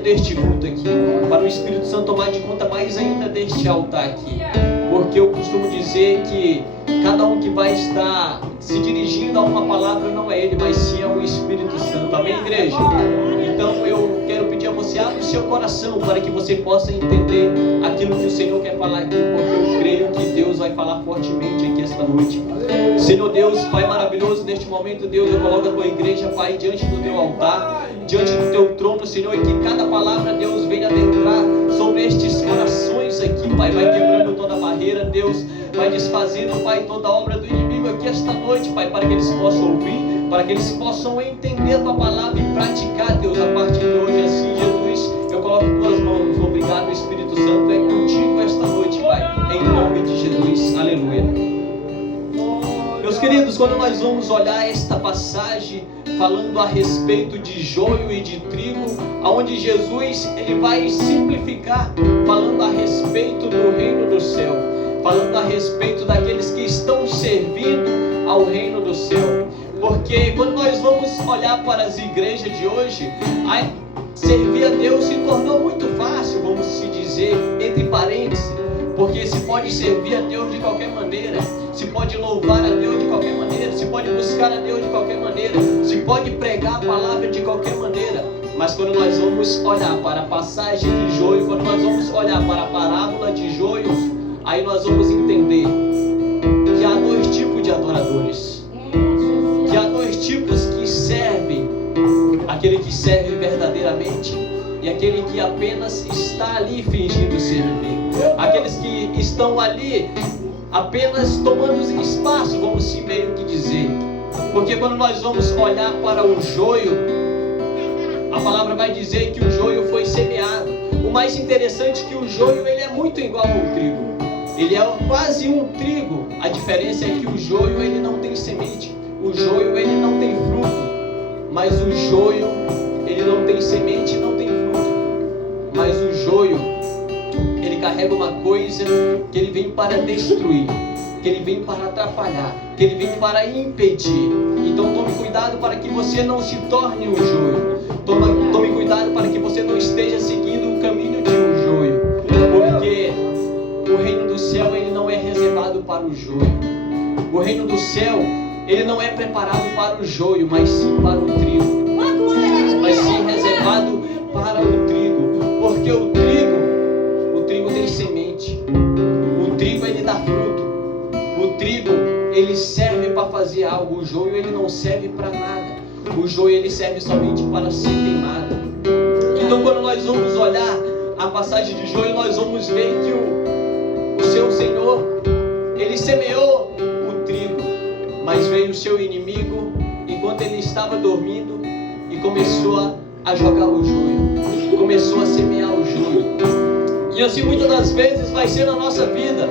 deste culto aqui, para o Espírito Santo tomar de conta mais ainda deste altar aqui, porque eu costumo dizer que cada um que vai estar se dirigindo a uma palavra não é ele, mas sim é o Espírito Santo. Amém, igreja? Então eu quero pedir a você, abra o seu coração para que você possa entender aquilo que o Senhor quer falar aqui, porque eu creio que Deus vai falar fortemente aqui esta noite. Senhor Deus, Pai maravilhoso, neste momento, Deus, eu coloco a tua igreja, Pai, diante do teu altar, diante do teu trono, Senhor, e que cada palavra, Deus, venha adentrar sobre estes corações aqui, Pai, vai quebrando toda barreira, Deus, vai desfazendo, Pai, toda obra do inimigo aqui esta noite, Pai, para que eles possam ouvir, para que eles possam entender a tua palavra e praticar, Deus, a partir de hoje, assim, Jesus, eu coloco tuas mãos. Obrigado, Espírito Santo, é contigo esta noite, Pai, em nome de Jesus, aleluia. Meus queridos, quando nós vamos olhar esta passagem falando a respeito de joio e de trigo, aonde Jesus ele vai simplificar, falando a respeito do reino do céu, falando a respeito daqueles que estão servindo ao reino do céu. Porque quando nós vamos olhar para as igrejas de hoje, servir a Deus se tornou muito fácil, vamos se dizer, entre parênteses, porque se pode servir a Deus de qualquer maneira, se pode louvar a Deus de qualquer maneira, se pode buscar a Deus de qualquer maneira, se pode pregar a palavra de qualquer maneira. Mas quando nós vamos olhar para a passagem de joio, quando nós vamos olhar para a parábola de joios, aí nós vamos entender que há dois tipos de adoradores, que há dois tipos que servem: aquele que serve verdadeiramente e aquele que apenas está ali fingindo servir, aqueles que estão ali apenas tomando espaço, vamos se meio que dizer. Porque quando nós vamos olhar para o joio, a palavra vai dizer que o joio foi semeado. O mais interessante é que o joio ele é muito igual ao trigo, ele é quase um trigo. A diferença é que o joio ele não tem semente, o joio ele não tem fruto. Mas o joio, ele não tem semente, não tem fruto. Mas o joio, ele carrega uma coisa que ele vem para destruir, que ele vem para atrapalhar, que ele vem para impedir. Então tome cuidado para que você não se torne um joio. Tome cuidado para que você não esteja seguindo o caminho de um joio. Porque o reino do céu, ele não é reservado para o joio. O reino do céu, ele não é preparado para o joio, mas sim para o trigo. Mas sim reservado para o trigo. Porque o trigo tem semente. O trigo ele dá fruto. O trigo ele serve para fazer algo. O joio ele não serve para nada. O joio ele serve somente para ser queimado. Então quando nós vamos olhar a passagem de joio, nós vamos ver que o seu Senhor, ele semeou o trigo. Mas veio o seu inimigo enquanto ele estava dormindo e começou a jogar o joio, começou a semear o joio. E assim muitas das vezes vai ser na nossa vida.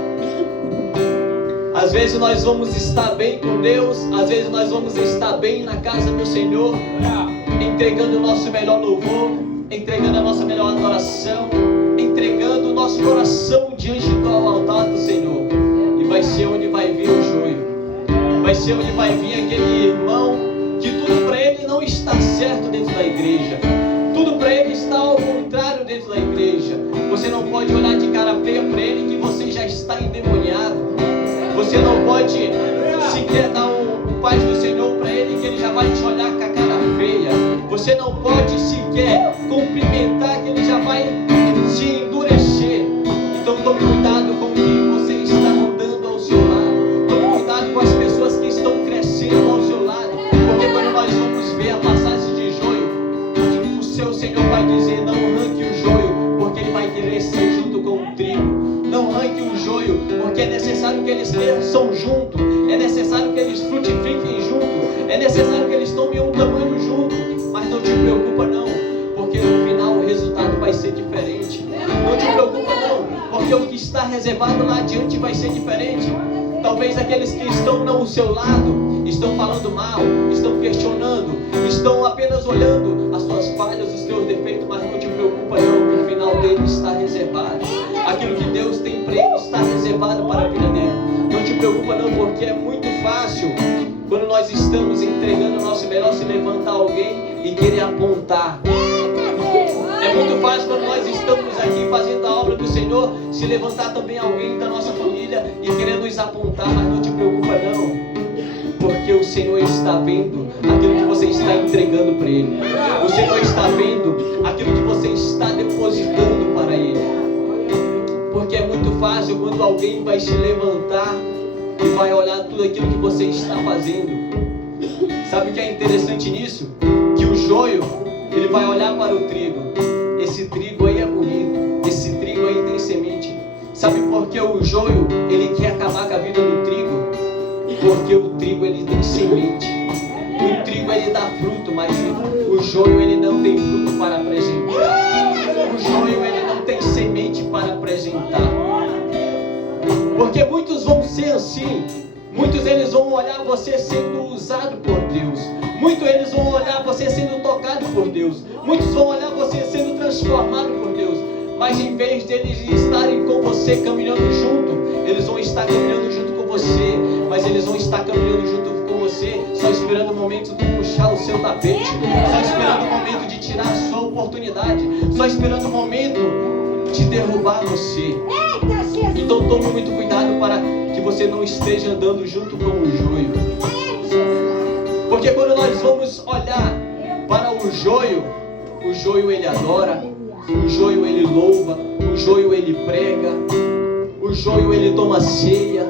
Às vezes nós vamos estar bem com Deus, às vezes nós vamos estar bem na casa do Senhor, entregando o nosso melhor louvor, entregando a nossa melhor adoração, entregando o nosso coração diante do altar do Senhor. E vai ser onde vai vir o joio. Vai ser onde vai vir aquele irmão que tudo para ele não está certo dentro da igreja. Tudo para ele está ao contrário dentro da igreja. Você não pode olhar de cara feia para ele que você já está endemoniado. Você não pode sequer dar um paz do Senhor para ele que ele já vai te olhar com a cara feia. Você não pode sequer cumprimentar que ele já vai se endurecer. Então tome cuidado com o que você está andando ao seu lado. Tome cuidado com as pessoas que estão crescendo ao seu lado. Porque quando nós vamos ver a passagem de joio, o seu Senhor vai dizer: não arranque o joio, porque ele vai querer ser junto com o trigo. Não arranque o joio, porque é necessário que eles cresçam junto. É necessário que eles frutifiquem junto. É necessário que eles tomem um tamanho junto. Mas não te preocupa não, porque no final o resultado vai ser diferente. Não te preocupa não, porque o que está reservado lá adiante vai ser diferente. Talvez aqueles que estão ao seu lado estão falando mal, estão questionando, estão apenas olhando as suas falhas, os teus defeitos, mas não te preocupa não, que o final dele está reservado. Aquilo que Deus tem para ele está reservado para a vida dele. Não te preocupa não, porque é muito fácil quando nós estamos entregando o nosso melhor se levantar alguém e querer apontar. É muito fácil quando nós estamos aqui fazendo a obra do Senhor, se levantar também alguém da nossa família e querer nos apontar, mas não te preocupa não. Porque o Senhor está vendo aquilo que você está entregando para Ele. O Senhor está vendo aquilo que você está depositando para Ele. Porque é muito fácil quando alguém vai se levantar e vai olhar tudo aquilo que você está fazendo. Sabe o que é interessante nisso? Que o joio, ele vai olhar para o trigo. Esse trigo aí é bonito. Esse trigo aí tem semente. Sabe por que o joio, ele quer acabar com a vida do trigo? Porque o trigo, ele tem semente. O trigo, ele dá fruto, mas o joio, ele não tem fruto para apresentar. O joio, ele não tem semente para apresentar. Porque muitos vão ser assim. Muitos eles vão olhar você sendo usado por Deus. Muitos eles vão olhar você sendo tocado por Deus. Muitos vão olhar você sendo transformado por Deus. Mas em vez deles estarem com você caminhando junto, eles vão estar caminhando junto com você. Mas eles vão estar caminhando junto com você, só esperando o momento de puxar o seu tapete, só esperando o momento de tirar a sua oportunidade, só esperando o momento de derrubar você. Então tome muito cuidado para que você não esteja andando junto com o joio. Porque quando nós vamos olhar para o joio ele adora, o joio ele louva, o joio ele prega, o joio ele toma ceia.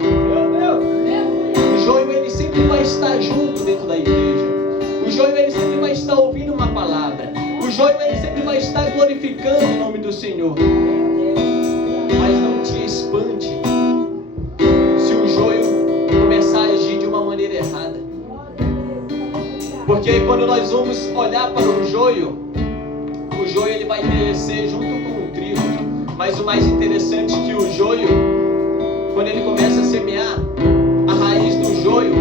O joio ele sempre vai estar junto dentro da igreja. O joio ele sempre vai estar ouvindo uma palavra. O joio ele sempre vai estar glorificando o nome do Senhor. Mas não te espante se o joio começar a agir de uma maneira errada. Porque aí quando nós vamos olhar para o joio ele vai crescer junto com o trigo. Mas o mais interessante é que o joio, quando ele começa a semear, a raiz do joio,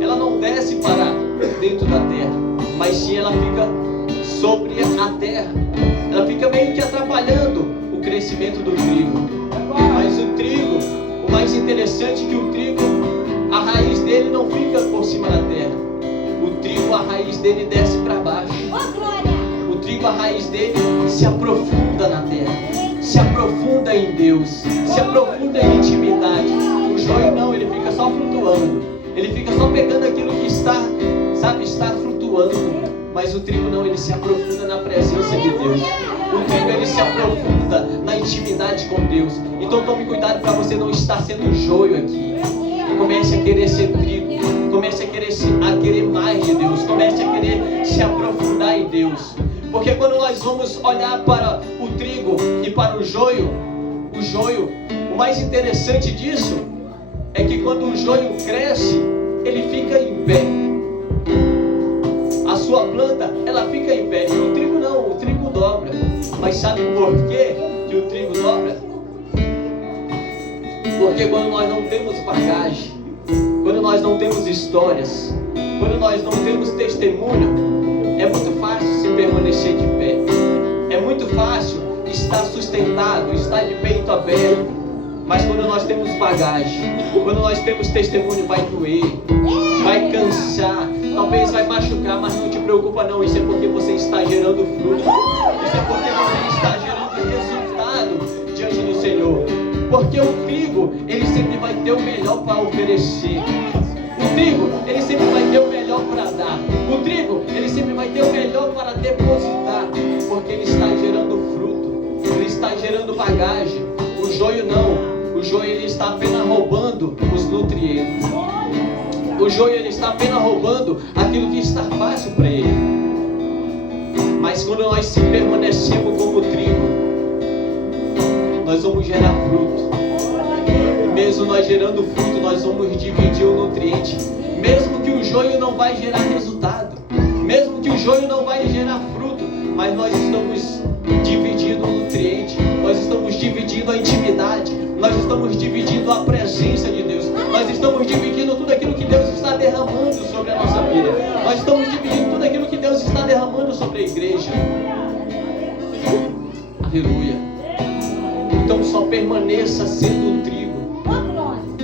ela não desce para dentro da terra, mas sim ela fica sobre a terra. Ela fica meio que atrapalhando o crescimento do trigo. Mas o trigo, o mais interessante é que o trigo, a raiz dele não fica por cima da terra. O trigo, a raiz dele desce para baixo. O trigo, a raiz dele se aprofunda na terra, se aprofunda em Deus, se aprofunda em intimidade. O joio não, ele fica só flutuando, ele fica só pegando aquilo que está flutuando. Mas o trigo não, ele se aprofunda na presença de Deus. O trigo ele se aprofunda na intimidade com Deus. Então tome cuidado para você não estar sendo joio aqui. Comece a querer ser trigo, comece a querer mais de Deus, comece a querer se aprofundar em Deus. Porque quando nós vamos olhar para o trigo e para o joio, o mais interessante disso é que quando o joio cresce, ele fica em pé. A sua planta, ela fica em pé. E o trigo não, o trigo dobra. Mas sabe por quê que o trigo dobra? Porque quando nós não temos bagagem, quando nós não temos histórias, quando nós não temos testemunho, é muito fácil se permanecer de pé. É muito fácil estar sustentado, estar de peito aberto. Mas quando nós temos bagagem, quando nós temos testemunho, vai doer, vai cansar, talvez vai machucar, mas não te preocupa não. Isso é porque você está gerando fruto. Isso é porque você está gerando resultado diante do Senhor. Porque o trigo, ele sempre vai ter o melhor para oferecer. O trigo, ele sempre vai ter o melhor para dar. O trigo, ele sempre vai ter o melhor para depositar. Porque ele está gerando fruto, ele está gerando bagagem. O joio não. O joio ele está apenas roubando os nutrientes. O joio ele está apenas roubando aquilo que está fácil para ele. Mas quando nós se permanecemos como trigo, nós vamos gerar fruto. E mesmo nós gerando fruto, nós vamos dividir o nutriente. Mesmo que o joio não vai gerar resultado, mesmo que o joio não vai gerar fruto, mas nós estamos dividindo o nutriente, nós estamos dividindo a intimidade, nós estamos dividindo a presença de Deus, nós estamos dividindo tudo aquilo que Deus está derramando sobre a nossa vida, nós estamos dividindo tudo aquilo que Deus está derramando sobre a igreja. Aleluia. Então só permaneça sendo um trigo,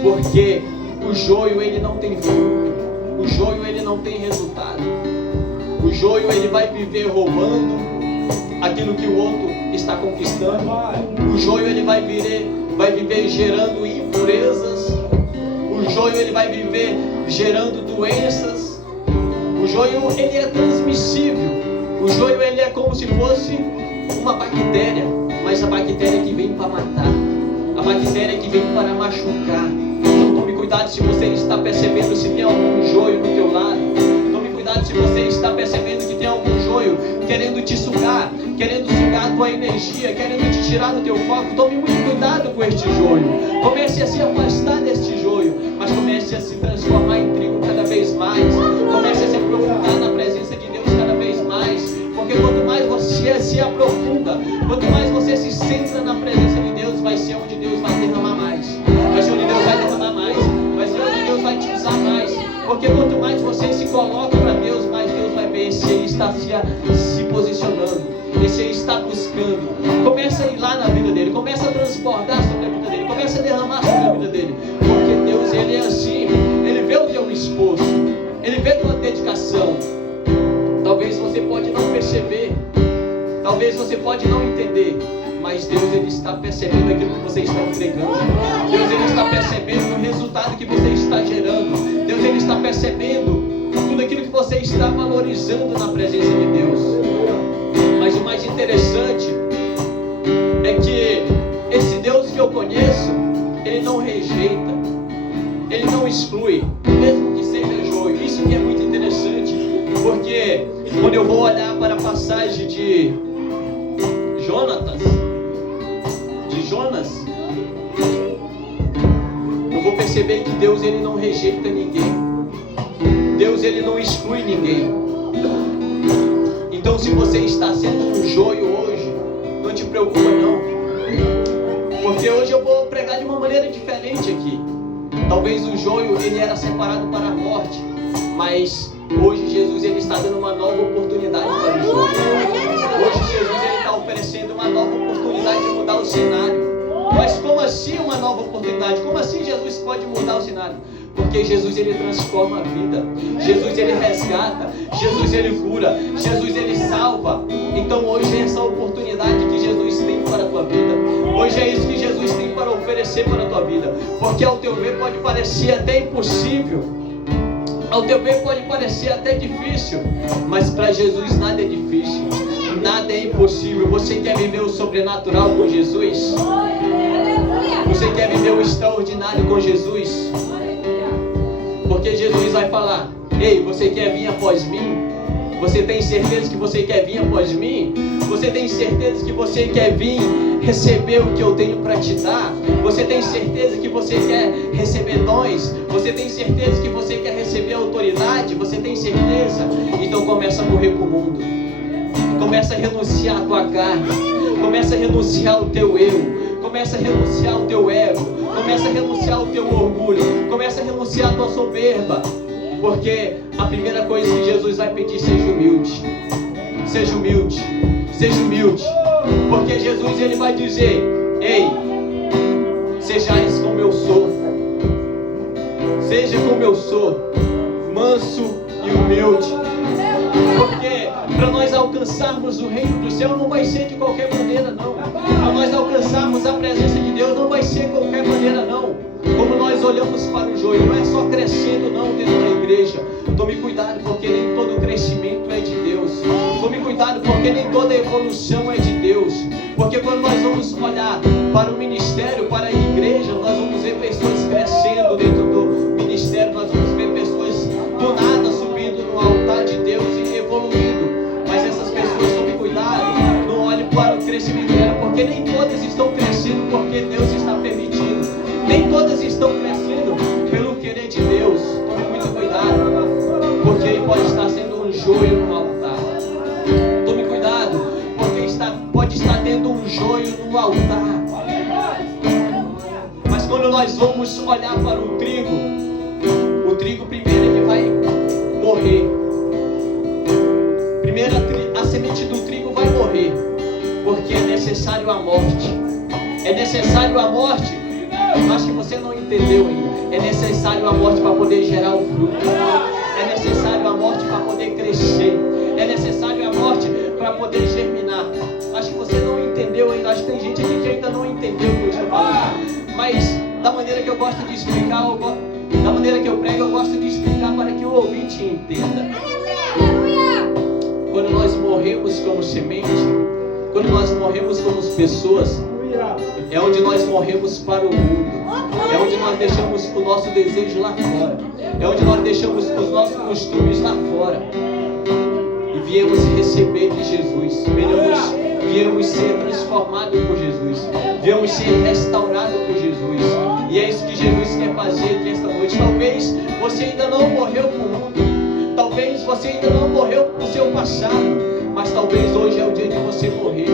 porque o joio ele não tem fruto, o joio ele não tem resultado. O joio ele vai viver roubando, aquilo que o outro está conquistando. O joio ele vai viver gerando impurezas. O joio ele vai viver gerando doenças. O joio ele é transmissível. O joio ele é como se fosse uma bactéria, mas a bactéria que vem para matar, a bactéria que vem para machucar. Então tome cuidado se você está percebendo se tem algum joio no teu lado. Tome cuidado se você está percebendo que tem algum joio querendo te sugar, querendo sugar a tua energia, querendo te tirar do teu foco. Tome muito cuidado com este joio. Comece a se afastar deste joio, mas comece a se transformar em trigo cada vez mais. Comece a se aprofundar na presença de Deus cada vez mais. Porque quanto mais você se aprofunda, quanto mais você se centra na presença de Deus, vai ser onde Deus vai derramar mais. Vai ser onde Deus vai derramar mais. Vai ser onde Deus vai te usar mais. Porque quanto mais você se coloca para Deus, mais Deus vai ver se Ele está se posicionando, se Ele está buscando. Começa a ir lá na vida dele, começa a transbordar sobre a vida dele, começa a derramar sobre a vida dele. Porque Deus, Ele é assim, Ele vê o teu esforço, Ele vê a tua dedicação. Talvez você pode não perceber, talvez você pode não entender, mas Deus Ele está percebendo aquilo que você está entregando. Deus Ele está percebendo o resultado que você está gerando. Deus Ele está percebendo tudo aquilo que você está valorizando na presença de Deus. Mas o mais interessante é que esse Deus que eu conheço, Ele não rejeita, Ele não exclui, mesmo que seja joio. Isso que é muito interessante, porque quando eu vou olhar para a passagem de Jonas, eu vou perceber que Deus Ele não rejeita ninguém. Deus Ele não exclui ninguém. Então se você está sendo um joio hoje, não te preocupa não. Porque hoje eu vou pregar de uma maneira diferente aqui. Talvez o joio ele era separado para a morte, mas hoje Jesus ele está dando uma nova oportunidade para o joio. Hoje Jesus ele está oferecendo uma nova oportunidade de mudar o cenário. Mas como assim uma nova oportunidade? Como assim Jesus pode mudar o cenário? Porque Jesus ele transforma a vida. Jesus ele resgata. Jesus ele cura. Jesus ele salva. Então hoje é essa oportunidade que Jesus tem para a tua vida. Hoje é isso que Jesus tem para oferecer para a tua vida. Porque ao teu ver pode parecer até impossível. Ao teu ver pode parecer até difícil. Mas para Jesus nada é difícil. Nada é impossível. Você quer viver o sobrenatural com Jesus? Você quer viver o extraordinário com Jesus? Porque Jesus vai falar: ei, você quer vir após mim? Você tem certeza que você quer vir após mim? Você tem certeza que você quer vir receber o que eu tenho para te dar? Você tem certeza que você quer receber dons? Você tem certeza que você quer receber autoridade? Você tem certeza? Então começa a morrer para o mundo. Começa a renunciar a tua carne. Começa a renunciar ao teu eu. Começa a renunciar ao teu ego. Começa a renunciar ao teu orgulho. Começa a renunciar à tua soberba. Porque a primeira coisa que Jesus vai pedir: seja humilde. Seja humilde. Seja humilde. Porque Jesus ele vai dizer: ei, sejais como eu sou. Seja como eu sou, manso e humilde. Porque para nós alcançarmos o reino do céu não vai ser de qualquer maneira não. Para nós alcançarmos a presença de Deus não vai ser de qualquer maneira não. Como nós olhamos para o joio, não é só crescendo não dentro da igreja. Tome cuidado, porque nem todo crescimento é de Deus. Tome cuidado, porque nem toda evolução é de Deus. Porque quando nós vamos olhar para o ministério, para a igreja, nós vamos ver pessoas crescendo dentro do ministério. Nós vamos ver pessoas do nada subindo no altar de Deus e evoluindo. Mas essas pessoas, tome cuidado, não olhe para o crescimento dela, porque nem todas estão crescendo porque Deus está permitindo. Nem todas estão crescendo pelo querer de Deus. Tome muito cuidado, porque ele pode estar sendo um joio no altar. Tome cuidado, porque pode estar tendo um joio no altar. Mas quando nós vamos olhar para o trigo primeiro ele vai morrer. Primeiro a semente do trigo vai morrer, porque é necessário a morte. É necessário a morte. Acho que você não entendeu ainda. É necessário a morte para poder gerar o fruto. É necessário a morte para poder crescer. É necessário a morte para poder germinar. Acho que você não entendeu ainda, acho que tem gente aqui que ainda não entendeu o que eu estou falando. Mas da maneira que eu gosto de explicar, da maneira que eu prego, eu gosto de explicar para que o ouvinte entenda. Quando nós morremos como semente, quando nós morremos como pessoas, é onde nós morremos para o mundo. É onde nós deixamos o nosso desejo lá fora. É onde nós deixamos os nossos costumes lá fora. E viemos receber de Jesus. Viemos ser transformados por Jesus. Viemos ser restaurados por Jesus. E é isso que Jesus quer fazer aqui esta noite. Talvez você ainda não morreu para o mundo. Talvez você ainda não morreu para o seu passado. Mas talvez hoje é o dia de você morrer.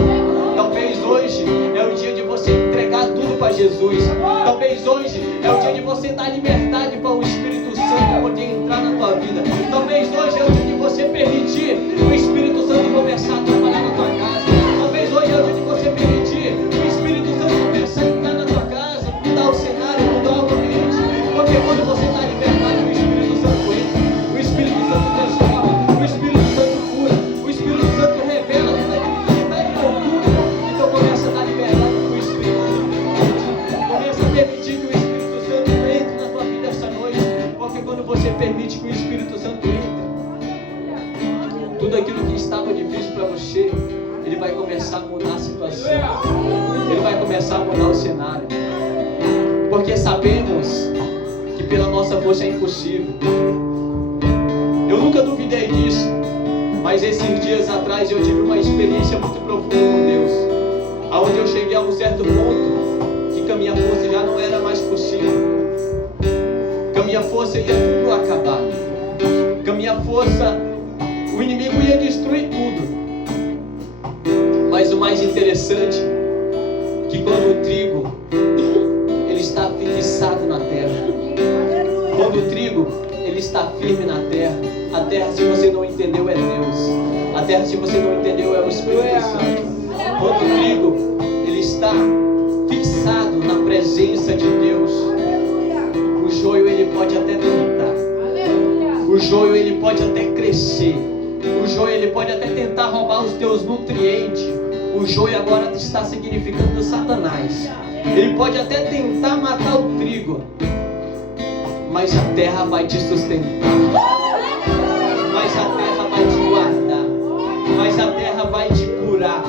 Talvez hoje é o dia de você entregar tudo para Jesus. Talvez hoje é o dia de você dar liberdade para o Espírito Santo poder entrar na tua vida. Talvez hoje é o dia de você permitir o Espírito Santo começar a trabalhar na tua casa. Talvez hoje é o dia de você permitir o Espírito Santo começar a entrar na tua casa, mudar o cenário, mudar o ambiente. Porque quando você dá liberdade, o Espírito Santo entra, o Espírito Santo transforma, o Espírito Santo cura, o Espírito Santo revela tudo aquilo que está em oculto. Então começa a dar liberdade para o Espírito Santo. Começa a permitir que o Espírito Santo entre na tua vida esta noite. Porque quando você permite que o Espírito Santo entre, tudo aquilo que estava difícil para você, ele vai começar a mudar a situação. Ele vai começar a mudar o cenário. Porque sabemos que pela nossa força é impossível. Eu nunca duvidei disso. Mas esses dias atrás eu tive uma experiência muito profunda com Deus. Aonde eu cheguei a um certo ponto que com a minha força já não era mais possível. Com a minha força ia tudo acabar. Com a minha força o inimigo ia destruir tudo. Mas o mais interessante que quando o trigo ele está fixado na terra, quando o trigo ele está firme na terra, a terra, se você não entendeu, é Deus. A terra, se você não entendeu, é o Espírito Santo. Quando o trigo ele está fixado na presença de Deus, o joio ele pode até tentar, o joio ele pode até crescer, o joio ele pode até tentar roubar os teus nutrientes. O joio agora está significando Satanás. Ele pode até tentar matar o trigo, mas a terra vai te sustentar, mas a terra vai te guardar, mas a terra vai te curar.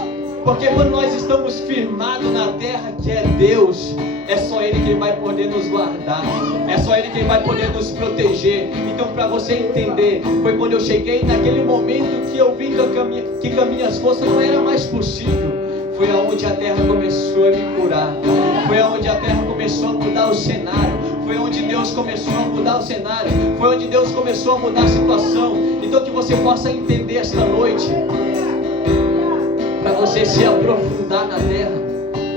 Porque quando nós estamos firmados na terra que é Deus, é só Ele quem vai poder nos guardar, é só Ele quem vai poder nos proteger. Então, para você entender, foi quando eu cheguei naquele momento que eu vi que com as minhas forças não era mais possível. Foi aonde a terra começou a me curar, foi aonde a terra começou a mudar o cenário, foi onde Deus começou a mudar o cenário, foi onde Deus começou a mudar a situação. Então que você possa entender esta noite, para você se aprofundar na terra,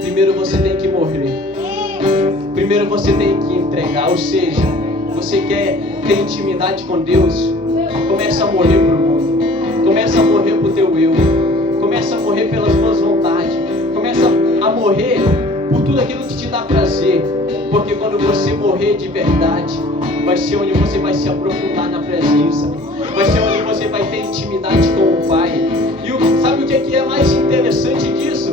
primeiro você tem que morrer, primeiro você tem que entregar. Ou seja, você quer ter intimidade com Deus, começa a morrer para o mundo, começa a morrer para o teu eu, começa a morrer pelas tuas vontades, começa a morrer por tudo aquilo que te dá prazer. Porque quando você morrer de verdade, vai ser onde você vai se aprofundar na presença, vai ser onde você vai ter intimidade com o Pai. E sabe o que é mais interessante disso?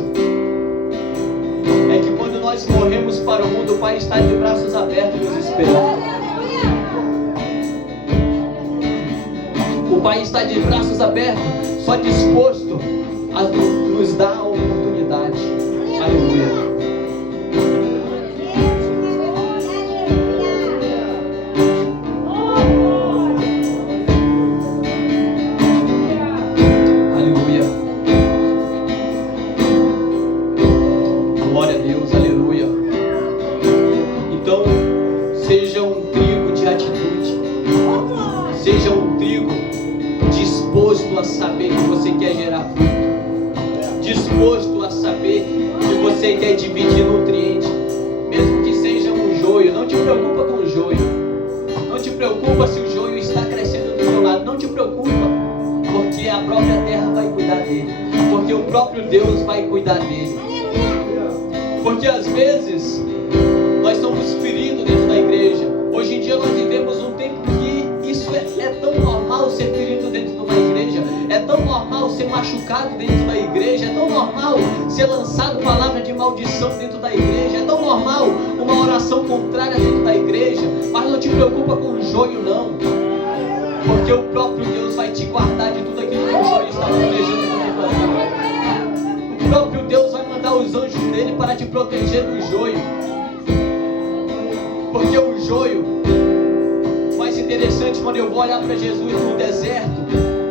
É que quando nós morremos para o mundo, o Pai está de braços abertos nos esperando. O Pai está de braços abertos, só disposto a nos dar a oportunidade. Aleluia. Saber que você quer gerar fruto, disposto a saber que você quer dividir nutriente, mesmo que seja um joio. Não te preocupa com o joio, não te preocupa se o joio está crescendo do seu lado, não te preocupa, porque a própria terra vai cuidar dele, porque o próprio Deus vai cuidar dele. Porque às vezes nós somos feridos dentro da igreja. Hoje em dia nós vivemos um tempo que isso é tão normal, ser ferido dentro de uma igreja, é tão normal ser machucado amaldiçoado dentro da igreja, é tão normal ser lançado palavra de maldição dentro da igreja, é tão normal uma oração contrária dentro da igreja, mas não te preocupa com o joio não, porque o próprio Deus vai te guardar de tudo aquilo que o joio está planejando contra tua vida. O próprio Deus vai mandar os anjos dele para te proteger do joio, porque o joio, mais interessante, quando eu vou olhar para Jesus no deserto,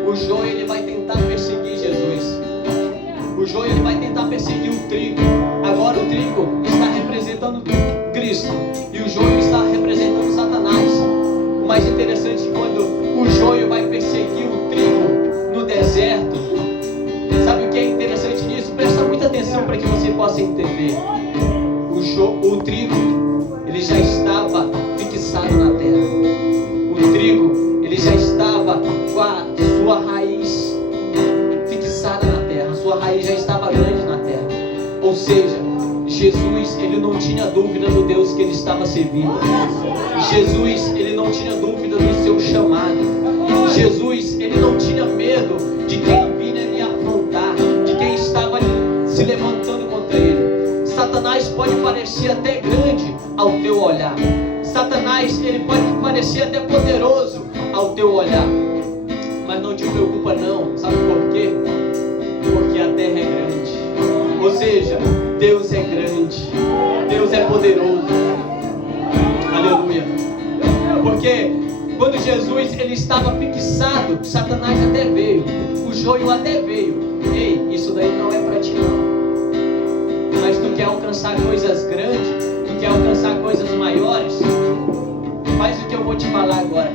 o joio ele vai tentar perseguir Jesus. O joio ele vai tentar perseguir o trigo. Agora o trigo está representando Cristo e o joio está representando Satanás. O mais interessante é quando o joio vai perseguir o trigo no deserto. Sabe o que é interessante nisso? Presta muita atenção para que você possa entender. O trigo ele já estava fixado na terra. O trigo ele já estava com a sua raiz fixada na terra, sua raiz já estava grande na terra. Ou seja, Jesus ele não tinha dúvida do Deus que ele estava servindo. Jesus ele não tinha dúvida do seu chamado. Jesus ele não tinha medo de quem vinha lhe afrontar, de quem estava se levantando contra ele. Satanás pode parecer até grande ao teu olhar. Satanás ele pode parecer até poderoso ao teu olhar, mas não te preocupa não, sabe por quê? Porque a terra é grande, ou seja, Deus é grande, Deus é poderoso, aleluia, porque quando Jesus ele estava fixado, Satanás até veio, o joio até veio, ei, isso daí não é para ti não, mas tu quer alcançar coisas grandes, tu quer alcançar coisas maiores, faz o que eu vou te falar agora.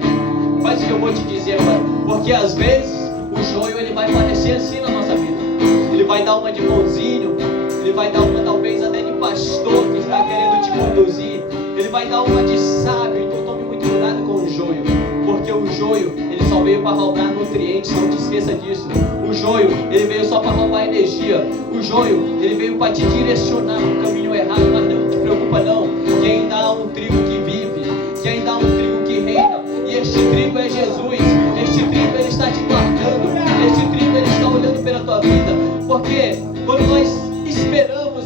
Faz o que eu vou te dizer agora. Porque às vezes o joio ele vai parecer assim na nossa vida. Ele vai dar uma de bonzinho. Ele vai dar uma talvez até de pastor que está querendo te conduzir. Ele vai dar uma de sábio. Então tome muito cuidado com o joio. Porque o joio ele só veio para roubar nutrientes. Não te esqueça disso. O joio ele veio só para roubar energia. O joio ele veio para te direcionar no caminho errado. Mas não te preocupa não. Que ainda há um trigo que vive. Que ainda há um trigo que reina. E este trigo é Jesus, este trigo ele está te guardando, este trigo ele está olhando pela tua vida, porque quando nós esperamos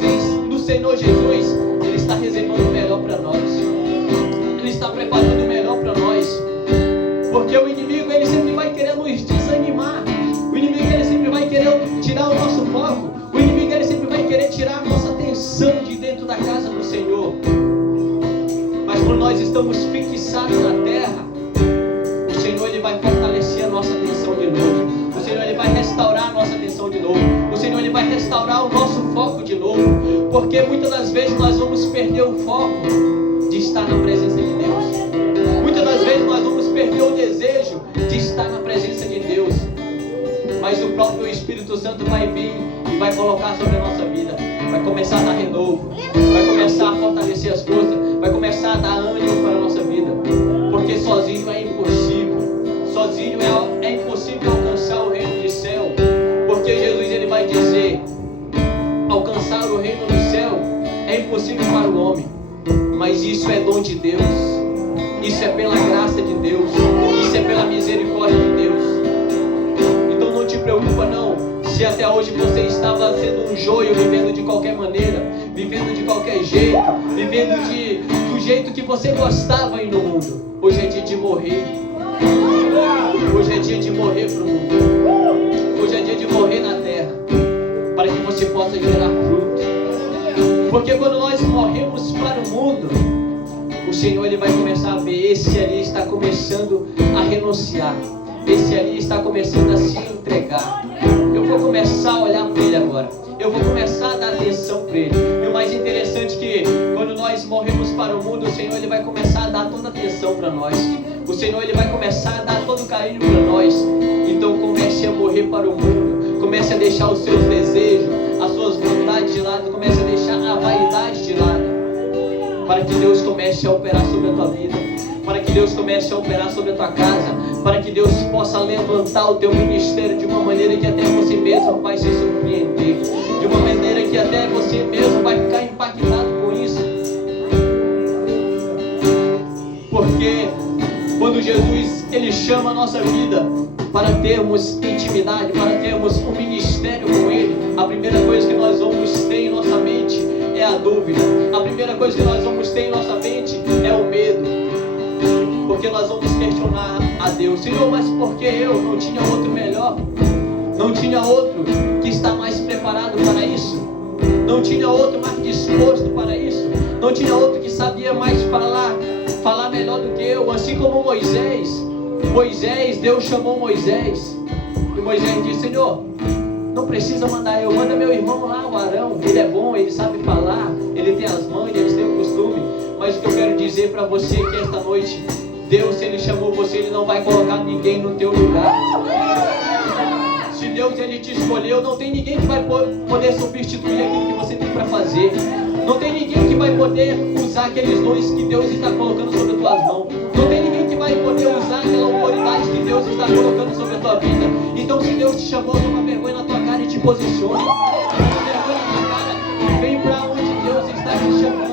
no Senhor Jesus, ele está reservando o melhor para nós, ele está preparando o melhor para nós, porque o inimigo ele sempre vai querer nos desanimar, o inimigo ele sempre vai querer tirar o nosso foco, o inimigo ele sempre vai querer tirar a nossa atenção de dentro da casa do Senhor, mas quando nós estamos fixados na terra, o Senhor ele vai fortalecer a nossa atenção de novo. O Senhor ele vai restaurar a nossa atenção de novo. O Senhor ele vai restaurar o nosso foco de novo. Porque muitas das vezes nós vamos perder o foco de estar na presença de Deus. Muitas das vezes nós vamos perder o desejo de estar na presença de Deus. Mas o próprio Espírito Santo vai vir e vai colocar sobre a nossa vida. Vai começar a dar renovo. Vai começar a fortalecer as forças. Vai começar a dar ânimo para a nossa vida. Porque sozinho é impossível. Sozinho é impossível alcançar o reino do céu. Porque Jesus ele vai dizer: alcançar o reino do céu é impossível para o homem. Mas isso é dom de Deus. Isso é pela graça de Deus. Isso é pela misericórdia de Deus. Então não te preocupa não. Se até hoje você estava sendo um joio, vivendo de qualquer maneira, vivendo de qualquer jeito, vivendo do jeito que você gostava aí no mundo. Hoje é dia de morrer. Hoje é dia de morrer para o mundo. Hoje é dia de morrer na terra, para que você possa gerar fruto. Porque quando nós morremos para o mundo, o Senhor ele vai começar a ver: esse ali está começando a renunciar, esse ali está começando a se entregar. Eu vou começar a olhar para ele agora. Eu vou começar a dar atenção para ele. E o mais interessante é que quando nós morremos para o mundo, o Senhor ele vai começar a dar toda a atenção para nós. O Senhor ele vai começar a dar todo o carinho para nós. Então comece a morrer para o mundo. Comece a deixar os seus desejos, as suas vontades de lado. Comece a deixar a vaidade de lado. Para que Deus comece a operar sobre a tua vida. Para que Deus comece a operar sobre a tua casa. Para que Deus possa levantar o teu ministério de uma maneira que até você mesmo vai se surpreender. De uma maneira que até você mesmo vai ficar impactado com isso. Porque quando Jesus ele chama a nossa vida, para termos intimidade, para termos um ministério com Ele, a primeira coisa que nós vamos ter em nossa mente é a dúvida. A primeira coisa que nós vamos ter em nossa mente é o medo. Porque nós vamos questionar a Deus: Senhor, mas por que eu? Não tinha outro melhor? Não tinha outro que está mais preparado para isso? Não tinha outro mais disposto para isso? Não tinha outro que sabia mais falar melhor do que eu? Assim como Moisés, Deus chamou Moisés, e Moisés disse: Senhor, não precisa mandar eu, manda meu irmão lá, o Arão, ele é bom, ele sabe falar, ele tem as mães, eles têm o costume. Mas o que eu quero dizer para você que esta noite, Deus, se Ele chamou você, Ele não vai colocar ninguém no teu lugar. Se Deus, Ele te escolheu, não tem ninguém que vai poder substituir aquilo que você tem para fazer. Não tem ninguém que vai poder usar aqueles dons que Deus está colocando sobre as tuas mãos. Não tem ninguém que vai poder usar aquela autoridade que Deus está colocando sobre a tua vida. Então, se Deus te chamou, toma vergonha na tua cara e te posiciona. Toma vergonha na tua cara, vem para onde Deus está te chamando.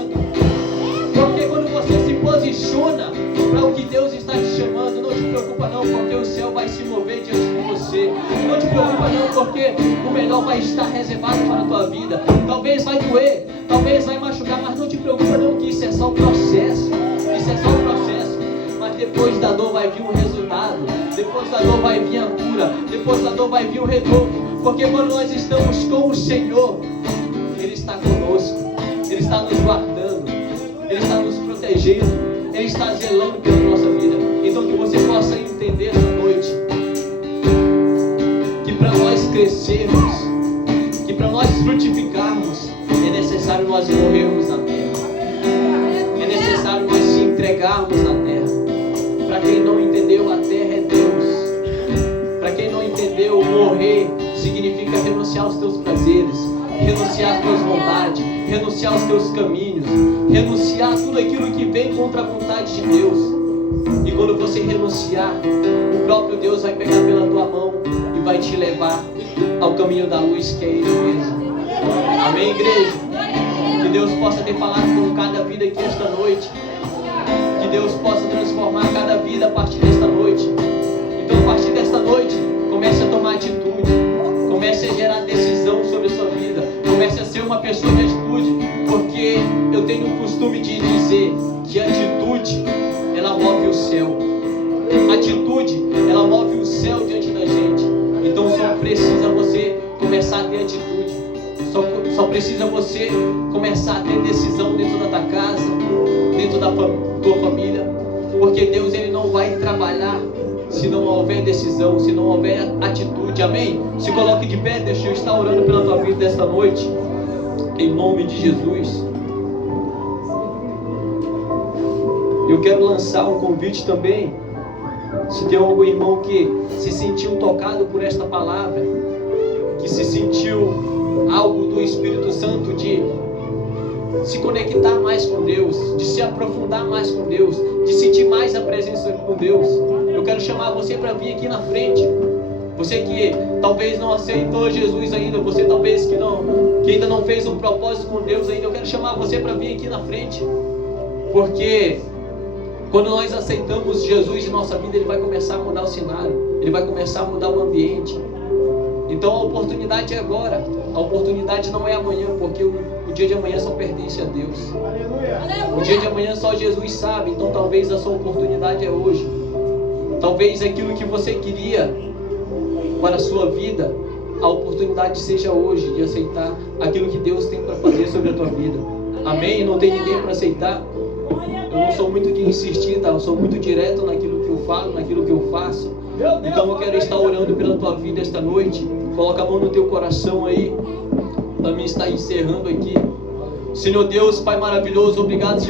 Porque quando você se posiciona para o que Deus está te chamando, não te preocupa não, porque o céu vai se mover diante de você. Não te preocupa não, porque o melhor vai estar reservado para a tua vida. Talvez vai doer, talvez vai machucar, mas não te preocupa não, que isso é só o processo. Isso é só o processo. Mas depois da dor vai vir um resultado. Depois da dor vai vir a cura. Depois da dor vai vir o retorno. Porque quando nós estamos com o Senhor, Ele está conosco. Ele está nos guardando. Ele está nos protegendo. Ele está zelando pela nossa vida. Então que você possa entender essa noite que para nós crescermos, que para nós frutificarmos, é necessário nós morrermos na terra. É necessário nós se entregarmos na terra. Para quem não entendeu, a terra é Deus. Para quem não entendeu, morrer significa renunciar aos teus prazeres, renunciar às tuas vontades, renunciar aos teus caminhos, renunciar a tudo aquilo que vem contra a vontade de Deus. E quando você renunciar, o próprio Deus vai pegar pela tua mão e vai te levar ao caminho da luz, que é Ele mesmo. Amém, igreja? Que Deus possa ter falado com cada vida aqui esta noite. Que Deus possa transformar cada vida a partir desta noite. Então, a partir desta noite, comece a tomar atitude. Comece a gerar decisão sobre a sua vida. Comece a ser uma pessoa de atitude. Porque eu tenho o costume de dizer que a atitude, ela move o céu. A atitude, ela move o céu diante da gente. Então só precisa você começar a ter atitude. Só precisa você começar a ter decisão dentro da tua casa, dentro da tua família. Porque Deus, Ele não vai trabalhar se não houver decisão, se não houver atitude. Amém? Se coloque de pé, deixa eu estar orando pela tua vida desta noite, em nome de Jesus. Eu quero lançar um convite também. Se tem algum irmão que se sentiu tocado por esta palavra, que se sentiu algo do Espírito Santo de se conectar mais com Deus, de se aprofundar mais com Deus, de sentir mais a presença com Deus, eu quero chamar você para vir aqui na frente. Você que talvez não aceitou Jesus ainda, você talvez que ainda não fez um propósito com Deus ainda, eu quero chamar você para vir aqui na frente. Porque quando nós aceitamos Jesus em nossa vida, Ele vai começar a mudar o cenário, Ele vai começar a mudar o ambiente. Então a oportunidade é agora, a oportunidade não é amanhã, porque o dia de amanhã só pertence a Deus. O dia de amanhã só Jesus sabe. Então talvez a sua oportunidade é hoje. Talvez aquilo que você queria para a sua vida, a oportunidade seja hoje de aceitar aquilo que Deus tem para fazer sobre a tua vida. Amém? Não tem ninguém para aceitar. Eu não sou muito de insistir, tá? Eu sou muito direto naquilo que eu falo, naquilo que eu faço. Então eu quero estar orando pela tua vida esta noite. Coloca a mão no teu coração aí, para mim estar encerrando aqui. Senhor Deus, Pai maravilhoso, obrigado, Senhor.